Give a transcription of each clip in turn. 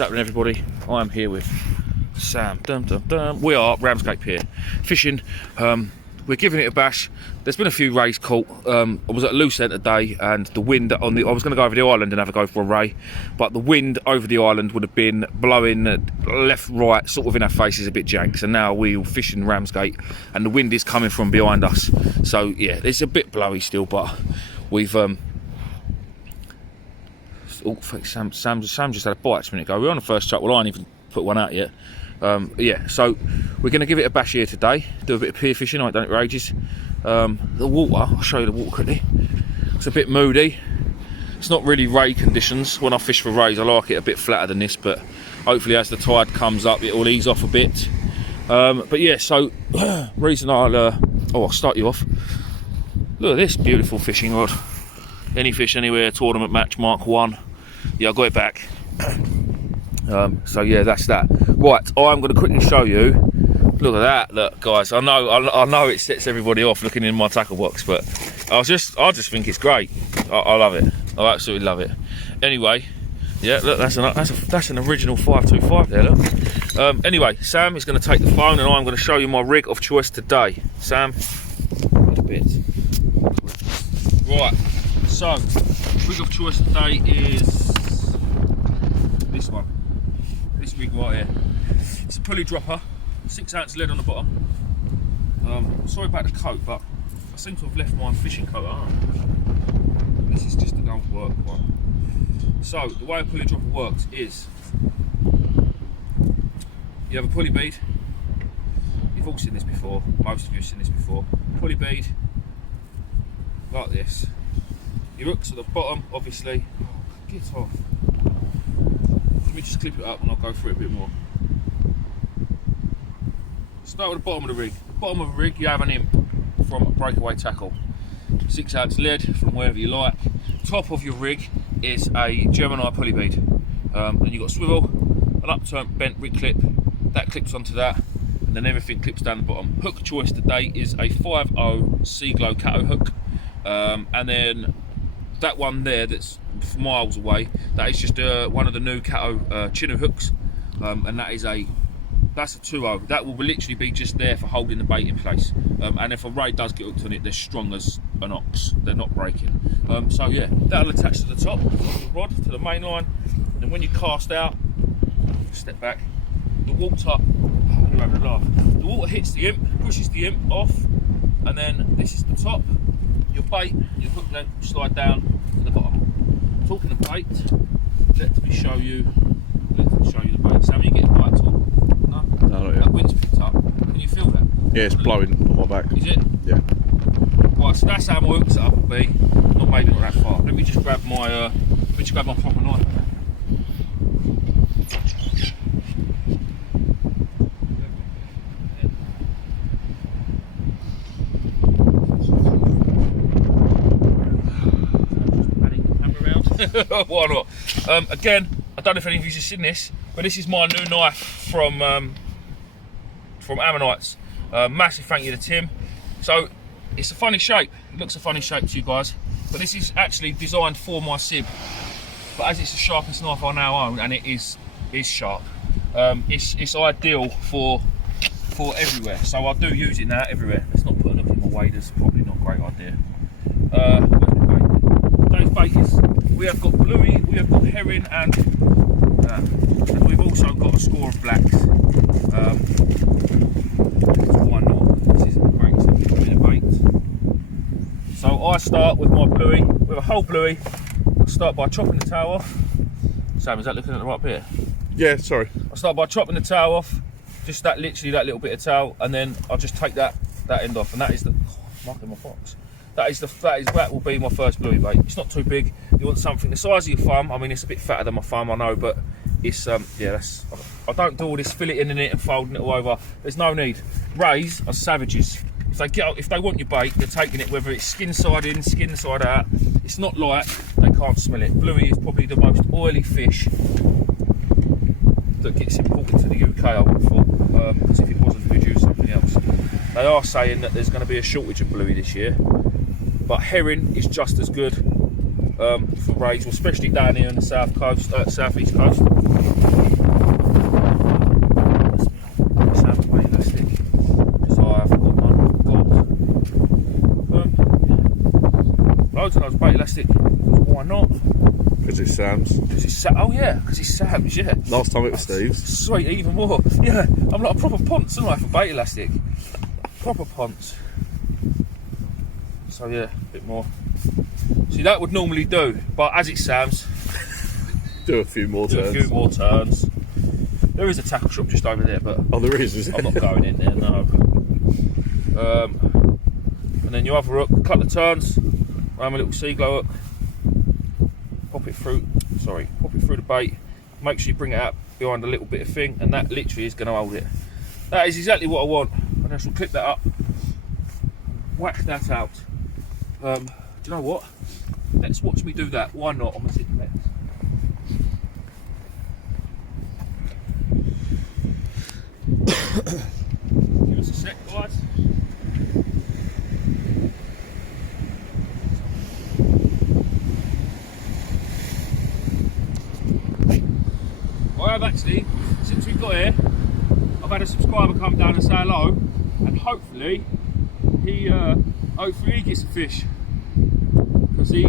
happening, everybody? I'm here with Sam. We are at Ramsgate Pier fishing. We're giving it a bash. There's been a few rays caught. I was at a loose end today, and the wind on the. I was going to go over the island and have a go for a ray, but the wind over the island would have been blowing left, right, sort of in our faces, a bit jank. So now we're fishing Ramsgate, and the wind is coming from behind us. So yeah, it's a bit blowy still, but we've. Oh, Sam just had a bite a minute ago. We're on the first truck. Well, I ain't even put one out yet. Yeah, so we're going to give it a bash here today. Do a bit of pier fishing. I ain't done it for ages. The water, I'll show you the water quickly. It's a bit moody. It's not really ray conditions. When I fish for rays, I like it a bit flatter than this, but hopefully as the tide comes up, it will ease off a bit. But yeah, so reason I'll start you off. Look at this beautiful fishing rod. Any fish anywhere, tournament match Mark 1. Yeah, I got it back. So yeah, that's that. Right, I'm going to quickly show you. Look at that, look, guys. I know it sets everybody off looking in my tackle box, but I just think it's great. I love it. I absolutely love it. Anyway, yeah, look, that's an original 525 there. Look. Anyway, Sam is going to take the phone, and I'm going to show you my rig of choice today. Sam, a bit. Right. So, rig of choice today is this one. This rig right here. It's a pulley dropper, 6-ounce lead on the bottom. Sorry about the coat, but I seem to have left my fishing coat on. This is just the going to work one. So, the way a pulley dropper works is you have a pulley bead. You've all seen this before, most of you have seen this before. Pulley bead, like this. Your hooks at the bottom, obviously. Oh, get off. Let me just clip it up and I'll go through it a bit more. Start with the bottom of the rig. The bottom of the rig, you have an imp from a breakaway tackle. 6-ounce lead from wherever you like. Top of your rig is a Gemini pulley bead. Then you've got a swivel, an upturned bent rig clip. That clips onto that, and then everything clips down the bottom. Hook choice today is a 5.0 Seaglow Cato hook. And then that one there that's miles away, that is just one of the new Cato Chinook hooks, and that's a 2.0. That will literally be just there for holding the bait in place, and if a ray does get hooked on it, they're strong as an ox, they're not breaking. So yeah, that'll attach to the top of the rod, to the main line, and then when you cast out, step back, the water, you're having a laugh, the water hits the imp, pushes the imp off, and then this is the top. Your bait, your hook length will slide down to the bottom. Talking of bait, let me show you the bait. Sam, you get a bite at all? No? No, not yet. That wind's picked up. Can you feel that? Yeah, it's blowing on my back. Is it? Yeah. Right, so that's how my hook setup will be. Maybe not that far. Let me just grab my proper knife. Why not? Again, I don't know if any of you have seen this, but this is my new knife from Ammonites. Massive thank you to Tim. So it's a funny shape. It looks a funny shape to you guys, but this is actually designed for my sib. But as it's the sharpest knife I now own, and it is sharp, it's ideal for everywhere. So I do use it now everywhere. Let's not put enough in my waders. Probably not a great idea. Today's bait is, we have got bluey, we have got herring, and we've also got a score of blacks. Why not? This isn't the greatest bit of bait. So I start with my bluey, with a whole bluey. I start by chopping the tail off. Sam, is that looking at the right bit? Yeah, sorry. I start by chopping the tail off, just literally that little bit of tail, and then I'll just take that end off, and that is the, marking my box. That will be my first bluey bait. It's not too big. You want something the size of your thumb. I mean, it's a bit fatter than my thumb, I know, but it's yeah. I don't do all this filleting in it and folding it all over. There's no need. Rays are savages. If they want your bait, they're taking it. Whether it's skin side in, skin side out. It's not light. They can't smell it. Bluey is probably the most oily fish that gets imported to the UK. I would have thought, because if it wasn't, we'd use something else. They are saying that there's going to be a shortage of bluey this year. But herring is just as good for rays, especially down here on the south coast, southeast coast. loads and loads of bait elastic. Why not? Because it's Sam's. Because it's oh yeah, because it's Sam's. Yeah. Last time it was Steve's. Sweet, even more. Yeah, I'm like a proper ponce, aren't I, for bait elastic? Proper ponce. So yeah, a bit more. See, that would normally do, but as it's Sam's, Do a few more turns. a few more turns. There is a tackle shop just over there, but Oh, there is I'm not going in there, no. And then your other hook, a couple of turns, around a little sea glow hook, pop it through the bait, make sure you bring it up behind a little bit of thing, and that literally is going to hold it. That is exactly what I want. And I shall clip that up, whack that out. Do you know what? Let's watch me do that. Why not? I'm going to sit next. Give us a sec, guys. I have actually, since we've got here, I've had a subscriber come down and say hello, and hopefully he gets a fish, because he'll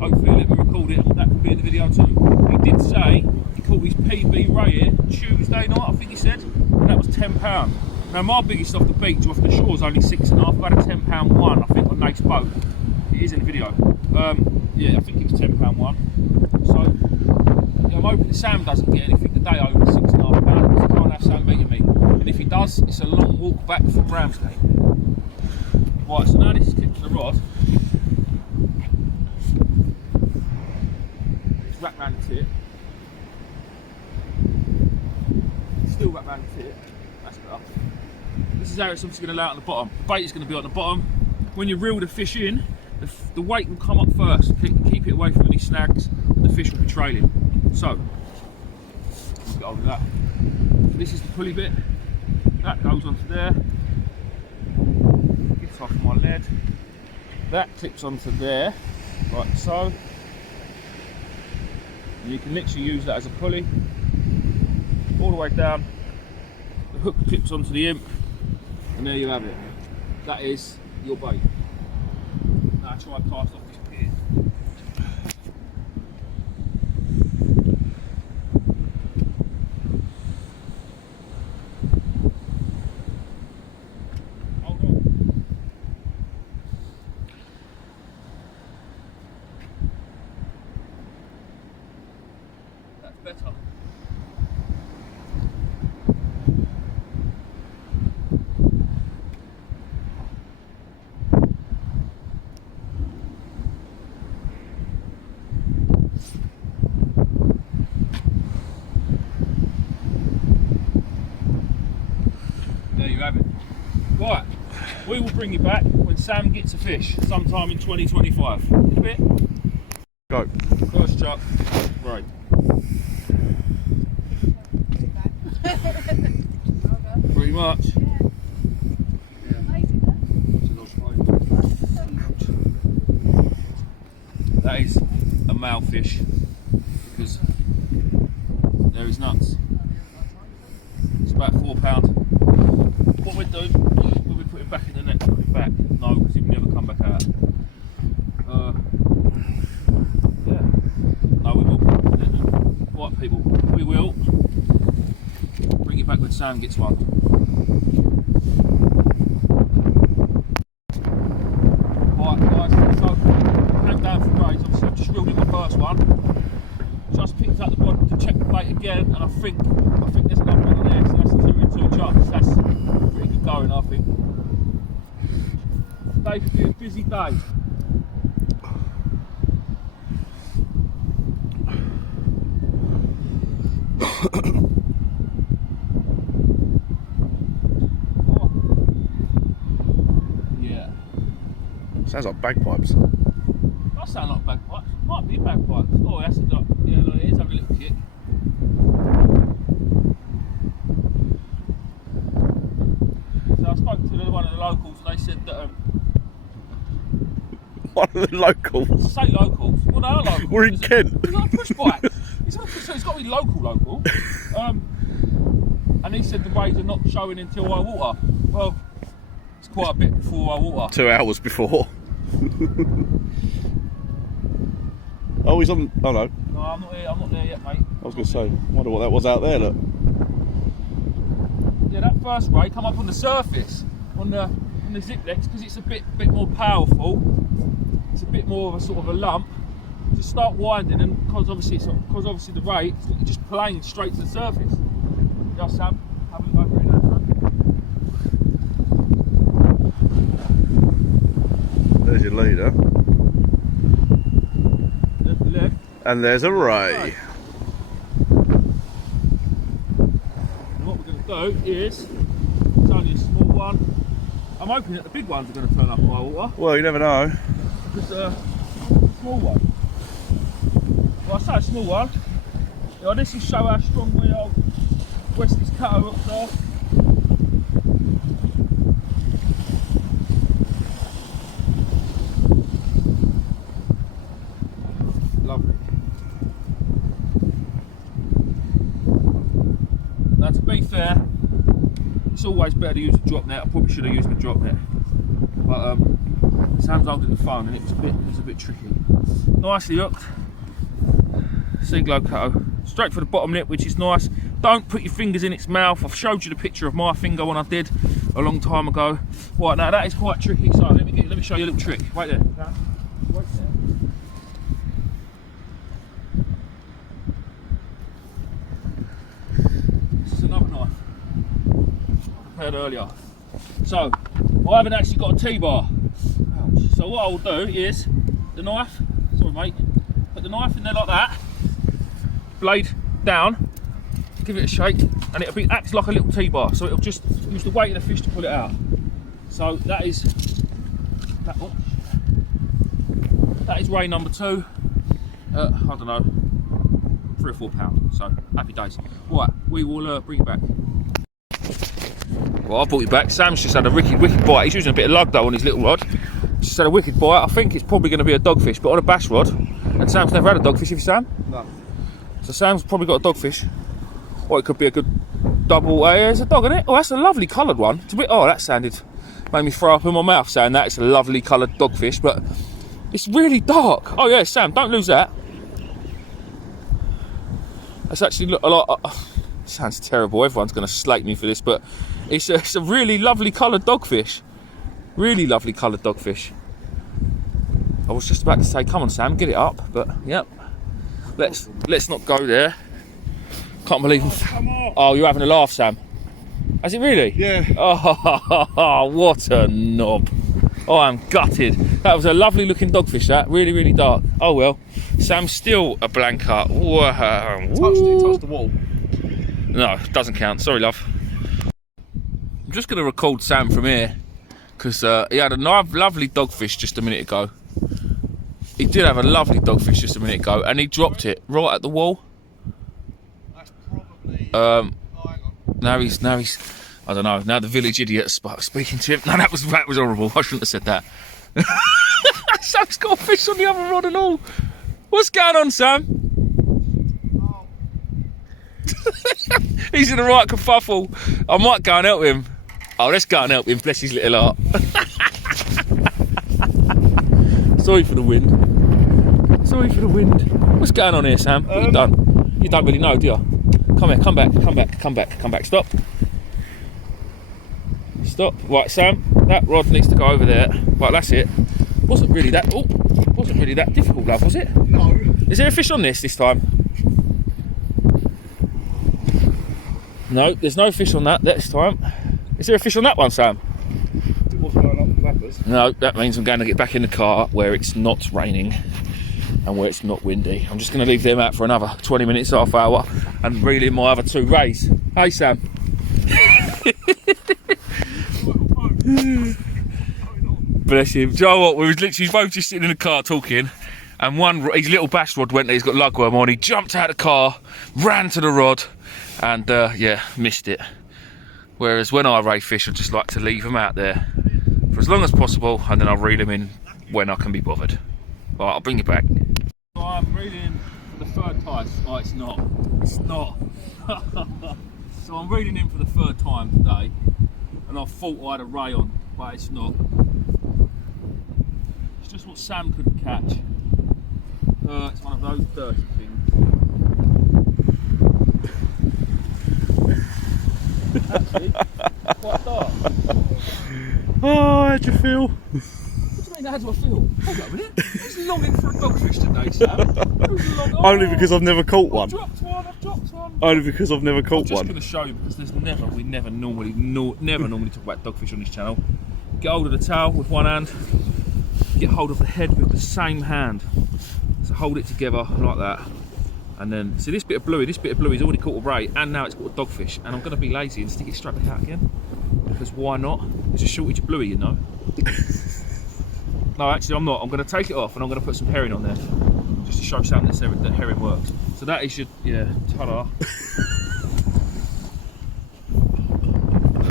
hopefully let me record it, and that could be in the video too. He did say he caught his PB ray here Tuesday night, I think he said, and that was £10. Now my biggest off the beach, off the shore, is only 6.5. I've had a £10 one, I think, on Nate's boat. It is in the video. Yeah, I think it was £10 one. So I'm hoping Sam doesn't get anything today over £6.5, because he can't have Sam beating me. And if he does, it's a long walk back from Ramsgate. Right, so now this is clipped to the rod. It's wrapped round the tip. Still wrapped round the tip. That's better. This is how it's obviously going to lay out on the bottom. The bait is going to be on the bottom. When you reel the fish in, the weight will come up first. Keep it away from any snags, and the fish will be trailing. So, let's get over that. This is the pulley bit. That goes onto there. Gets off my lead. That clips onto there, like so. And you can literally use that as a pulley. All the way down. The hook clips onto the imp. And there you have it. That is your bait. Now try and cast off this pier. Hold on. That's better. There you have it. Right, we will bring you back when Sam gets a fish, sometime in 2025. In a bit. Go. First chuck. Right. Pretty much. That is a male fish, because there is nuts. It's about £4. What we're doing, we'll be putting back in the net, put it back. No, because he'll never come back out. Yeah. No, we will put it in the net. Right, people, we will bring it back when Sam gets one. Right, guys, so I came down from Grays, obviously I've just reeled in my first one. Just picked up the rod to check the bait again, and I think there's another one on there, so that's a 2 in 2 chucks. That's pretty good going, I think. Today could be a busy day. Oh. Yeah. Sounds like bagpipes. That sound like bagpipes. Might be bagpipes. Oh, that's a duck. Yeah, look, it is having a little kick. So I spoke to one of the locals, and they said that One of the locals. say locals. Well, they are locals. We're in Kent. He's on a push bike. So it's got to be local. And he said the waves are not showing until high water. Well, it's quite a bit before high water. 2 hours before. Oh, he's on. Oh no. No, I'm not here. I'm not there yet, mate. I was going to say, wonder what that was out there. Look. Yeah, that first ray come up on the surface on the Ziplex because it's a bit more powerful. It's a bit more of a sort of a lump. Just start winding, and because obviously the ray it's just playing straight to the surface. Yeah, Sam, have a look over here now, Sam. There's your leader. Left. And there's a ray. Right. And what we're going to do is, it's only a small one. I'm hoping that the big ones are going to turn up high water. Well, you never know. Just a small one. Well, I say a small one. You know, this will show how strong we are. Wesley's cutter hooks are. Lovely. Now, to be fair, it's always better to use a drop net. I probably should have used a drop net, but Sam's holding the phone and it was a bit tricky. Nicely hooked. Sea glow cutter. Straight for the bottom lip, which is nice. Don't put your fingers in its mouth. I've showed you the picture of my finger when I did a long time ago. Right, now that is quite tricky. So let me show you a little trick. Right there. Right there. This is another knife I prepared earlier. So I haven't actually got a T-bar. So what I will do is the knife. Sorry, mate. Put the knife in there like that. Blade down, give it a shake, and it'll act like a little T-bar, so it'll just use the weight of the fish to pull it out. So that is ray number 2. I don't know, 3 or 4 pounds. So happy days. Right, we will bring it back. Well, I brought it back. Sam's just had a wicked bite. He's using a bit of lug though on his little rod. Just had a wicked bite. I think it's probably going to be a dogfish, but on a bass rod. And Sam's never had a dogfish, have you, Sam? No. So Sam's probably got a dogfish. Or it could be a good double. There's a dog in it. Oh, that's a lovely coloured one. It's a bit. Oh, that made me throw up in my mouth saying that. It's a lovely coloured dogfish, but it's really dark. Oh yeah, Sam, don't lose that. That's actually a lot. Sounds terrible. Everyone's going to slate me for this, but it's a really lovely coloured dogfish. Really lovely coloured dogfish. I was just about to say, come on, Sam, get it up, but yep. Let's not go there. Can't believe him. Oh, you're having a laugh, Sam. Has it really? Yeah. Oh, what a knob. Oh, I'm gutted. That was a lovely looking dogfish, that. Really, really dark. Oh, well. Sam's still a blanker. Wow. Touched the wall. No, doesn't count. Sorry, love. I'm just going to record Sam from here because he had a lovely dogfish just a minute ago. He did have a lovely dogfish just a minute ago, and he dropped it right at the wall. That's probably. Now he's. I don't know. Now the village idiot's speaking to him. No, that was horrible. I shouldn't have said that. Sam's got a fish on the other rod and all. What's going on, Sam? Oh. He's in the right kerfuffle. I might go and help him. Oh, let's go and help him. Bless his little heart. Sorry for the wind. Sorry for the wind. What's going on here, Sam? What have you done? You don't really know, do you? Come here, come back. Stop. Stop. Right, Sam, that rod needs to go over there. Right, that's it. Wasn't really that difficult, love, was it? No. Is there a fish on this time? No, there's no fish on that this time. Is there a fish on that one, Sam? It wasn't going up the clappers. No, that means I'm going to get back in the car where it's not raining and where it's not windy. I'm just going to leave them out for another 20 minutes, half hour, and reel in my other 2 rays. Hey, Sam. Bless him. Do you know what? We was literally both just sitting in the car talking, and his little bass rod went there. He's got lugworm on. He jumped out of the car, ran to the rod, and yeah, missed it. Whereas when I ray fish, I just like to leave them out there for as long as possible, and then I'll reel them in when I can be bothered. All right, I'll bring you back. I'm reeling for the 3rd time. Oh, it's not. It's not. So I'm reeling in for the 3rd time today, and I thought I had a ray on, but it's not. It's what Sam couldn't catch. It's one of those dirty things. Actually, quite dark. Oh, how'd you feel? What do you mean, how do I feel? Hold up a minute. Who's longing for a dogfish today, Sam? Who's longing? Only because I've never caught one. I've dropped one. Only because I've never I'm caught just one. going to show you, because we never normally talk about dogfish on this channel. Get hold of the tail with one hand, get hold of the head with the same hand. So hold it together like that. And then, see this bit of bluey's already caught a ray, and now it's caught a dogfish. And I'm going to be lazy and stick it straight back out again. Because why not? There's a shortage of bluey, you know. No, actually I'm not. I'm going to take it off and I'm going to put some herring on there. Just to show Sam that herring works. So that is your, yeah, ta-da.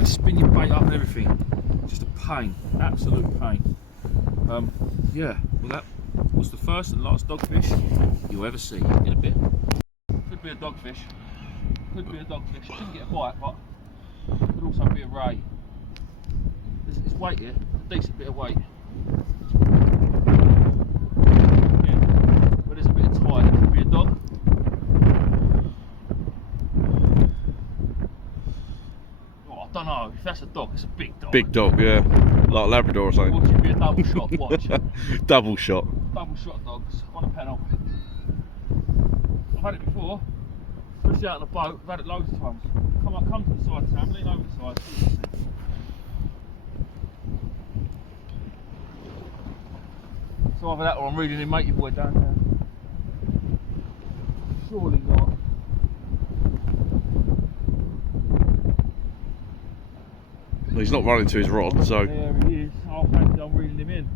Spin your bait up and everything. Just a pain, absolute pain. Yeah, well that was the first and last dogfish you'll ever see in a bit. Could be a dogfish, could be a dogfish. Didn't get a bite, but could also be a ray. There's weight here, a decent bit of weight. Yeah, but there's a bit of tide. It could be a dog. I don't know, if that's a dog, it's a big dog. Big dog, yeah. Like a Labrador or something. Watch it be a double shot, watch. Double shot. Double shot dogs on a panel. I've had it before, especially out on a boat, I've had it loads of times. Come to the side, Sam, lean over the side. So either that or I'm reading in Matey Boy down there. Surely not. Well, he's not running to his rod, so. There he is. I fancy I'm reeling him in.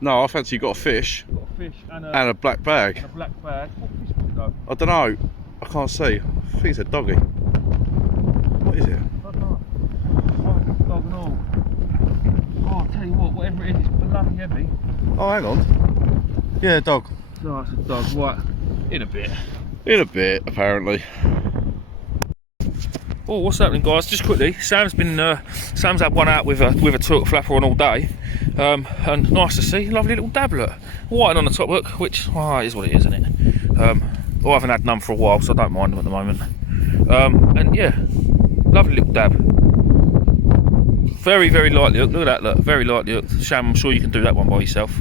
No, I fancy you got a fish. Got a fish and a black bag. And a black bag. What fish was it though? I don't know. I can't see. I think it's a doggy. What is it? I don't know. Oh, dog and all. Oh, I'll tell you what, whatever it is, it's bloody heavy. Oh, hang on. Yeah, dog. No, it's a dog. Right. In a bit. In a bit, apparently. Oh, what's happening, guys? Just quickly, Sam's had one out with a tilted flapper on all day, and nice to see, lovely little dabbler, white on the top hook, which is what it is, isn't it? I haven't had none for a while, so I don't mind them at the moment. And yeah, lovely little dab. Very, very lightly hook. Look at that, look, very lightly hook. Sam, I'm sure you can do that one by yourself.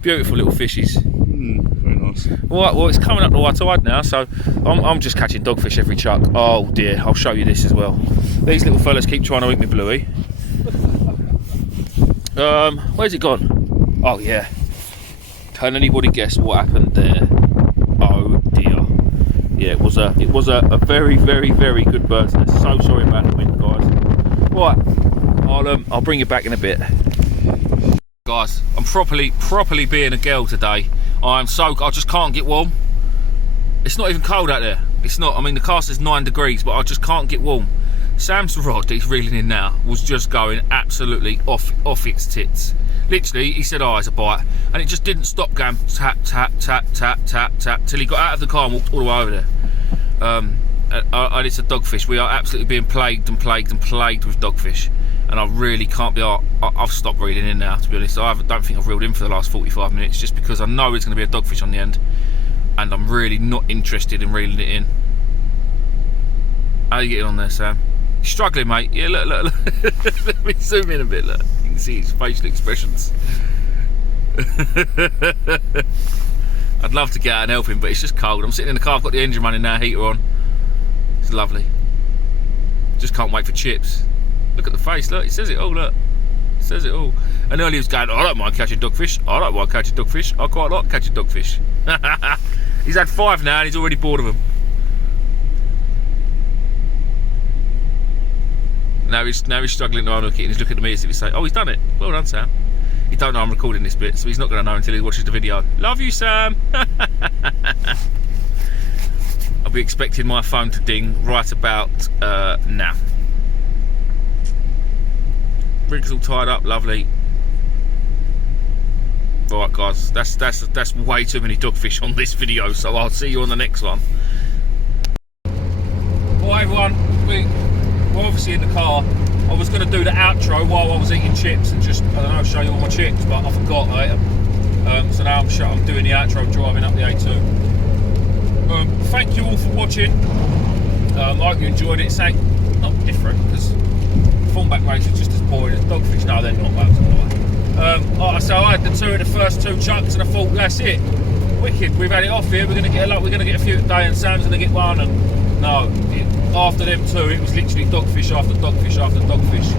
Beautiful little fishies. Very nice. Right, well, it's coming up to high tide now, so I'm just catching dogfish every chuck. Oh dear, I'll show you this as well. These little fellas keep trying to eat me bluey. Where's it gone? Oh yeah. Can anybody guess what happened there? Oh dear. Yeah, it was a very, very, very good bird's nest. So sorry about the wind, guys. Right, I'll bring you back in a bit. Guys, I'm properly being a girl today. I just can't get warm. It's not even cold out there. It's not. I mean, the cast is 9 degrees, but I just can't get warm. Sam's rod that he's reeling in now was just going absolutely off its tits. Literally, he said, "Oh, it's a bite," and it just didn't stop going tap tap tap tap tap tap till he got out of the car and walked all the way over there. And it's a dogfish. We are absolutely being plagued with dogfish. And I really can't be. I've stopped reeling in now, to be honest. Don't think I've reeled in for the last 45 minutes, just because I know it's going to be a dogfish on the end, and I'm really not interested in reeling it in. How are you getting on there, Sam? You're struggling, mate. Yeah, look. Let me zoom in a bit. Look, you can see his facial expressions. I'd love to get out and help him, but it's just cold. I'm sitting in the car. I've got the engine running now, heater on. It's lovely. Just can't wait for chips. Look at the face, look, it says it all, look. It says it all. And earlier he was going, I don't mind catching dogfish. I don't mind catching dogfish. I quite like catching dogfish. He's had 5 now and he's already bored of them. Now he's struggling to unhook it and he's looking at me as if he's saying, oh, he's done it. Well done, Sam. He don't know I'm recording this bit, so he's not going to know until he watches the video. Love you, Sam. I'll be expecting my phone to ding right about now. Rig's all tied up, lovely. Right, guys, that's way too many dogfish on this video, so I'll see you on the next one. Well, everyone, we're obviously in the car. I was going to do the outro while I was eating chips and just, I don't know, show you all my chips, but I forgot I ate them. So now I'm doing the outro driving up the A2. Thank you all for watching. I hope you enjoyed it. It's not different, because Thornback race is just as boring as dogfish. No, they're not. So I had the first two chucks, and I thought, that's it. Wicked. We've had it off here. We're gonna get a few today, and Sam's gonna get one. And no, after them two, it was literally dogfish after dogfish after dogfish,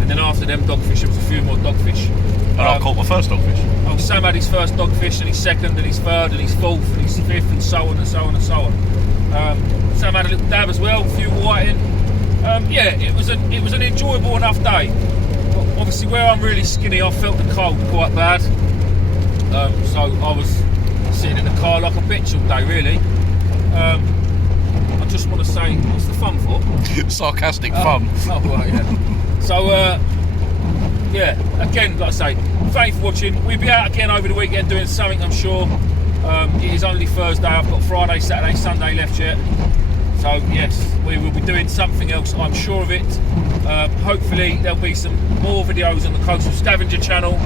and then after them dogfish, there was a few more dogfish. And I caught my first dogfish. Oh, Sam had his first dogfish, and his second, and his third, and his fourth, and his fifth, and so on and so on and so on. Sam had a little dab as well, a few whiting. Yeah, it was an enjoyable enough day. But obviously, where I'm really skinny, I felt the cold quite bad. So I was sitting in the car like a bitch all day, really. I just want to say, what's the fun for? Sarcastic fun. Oh, right, yeah. So, yeah, again, like I say, thank you for watching. We'll be out again over the weekend doing something, I'm sure. It is only Thursday. I've got Friday, Saturday, Sunday left yet. So, yes, we will be doing something else, I'm sure of it. Hopefully, there'll be some more videos on the Coastal Scavenger channel.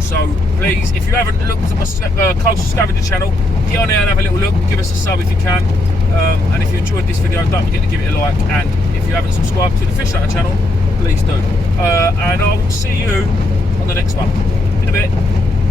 So please, if you haven't looked at my Coastal Scavenger channel, get on there and have a little look, give us a sub if you can, and if you enjoyed this video, don't forget to give it a like, and if you haven't subscribed to the Fish Latter channel, please do.